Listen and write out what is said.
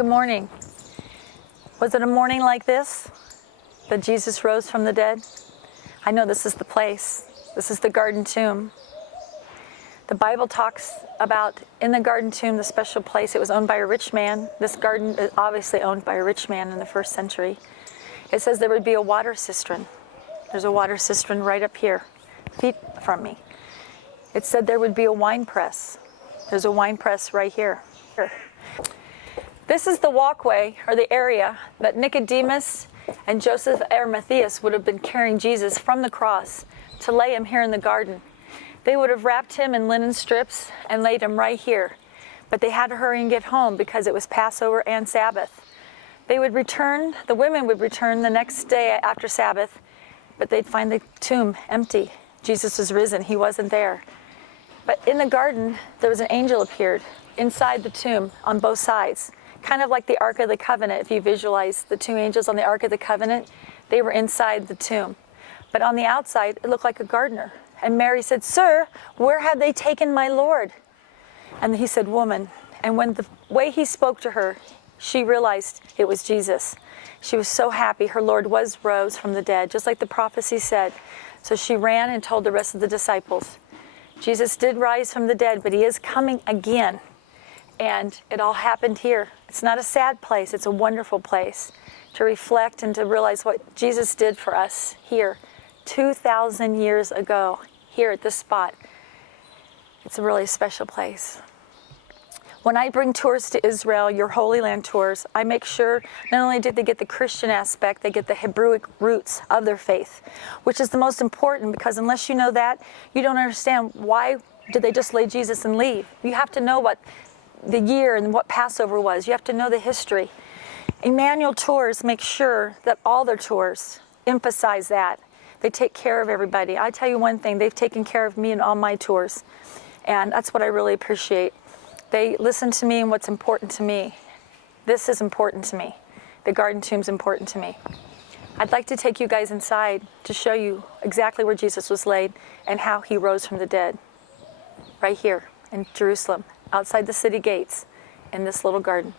Good morning. Was it a morning like this that Jesus rose from the dead? I know this is the place. This is the garden tomb. The Bible talks about in the garden tomb, the special place. It was owned by a rich man. This garden is obviously owned by a rich man in the first century. It says there would be a water cistern. There's a water cistern right up here, feet from me. It said there would be a wine press. There's a wine press right here. This is the walkway, or the area, that Nicodemus and Joseph Arimatheus would have been carrying Jesus from the cross to lay him here in the garden. They would have wrapped him in linen strips and laid him right here. But they had to hurry and get home because it was Passover and Sabbath. They would return, the women would return the next day after Sabbath, but they'd find the tomb empty. Jesus was risen, he wasn't there. But in the garden, there was an angel appeared inside the tomb on both sides. Kind of like the Ark of the Covenant. If you visualize the two angels on the Ark of the Covenant, they were inside the tomb. But on the outside, it looked like a gardener. And Mary said, "Sir, where have they taken my Lord?" And he said, "Woman." And when the way he spoke to her, she realized it was Jesus. She was so happy her Lord was rose from the dead, just like the prophecy said. So she ran and told the rest of the disciples. Jesus did rise from the dead, but he is coming again. And it all happened here. It's not a sad place. It's a wonderful place to reflect and to realize what Jesus did for us here 2,000 years ago, here at this spot. It's a really special place. When I bring tours to Israel, Your Holyland Tours, I make sure not only did they get the Christian aspect, they get the Hebrewic roots of their faith, which is the most important, because unless you know that, you don't understand why did they just lay Jesus and leave. You have to know what the year and what Passover was. You have to know the history. Immanuel Tours make sure that all their tours emphasize that. They take care of everybody. I tell you one thing, they've taken care of me in all my tours. And that's what I really appreciate. They listen to me and what's important to me. This is important to me. The garden tomb's important to me. I'd like to take you guys inside to show you exactly where Jesus was laid and how he rose from the dead. Right here in Jerusalem, outside the city gates, in this little garden.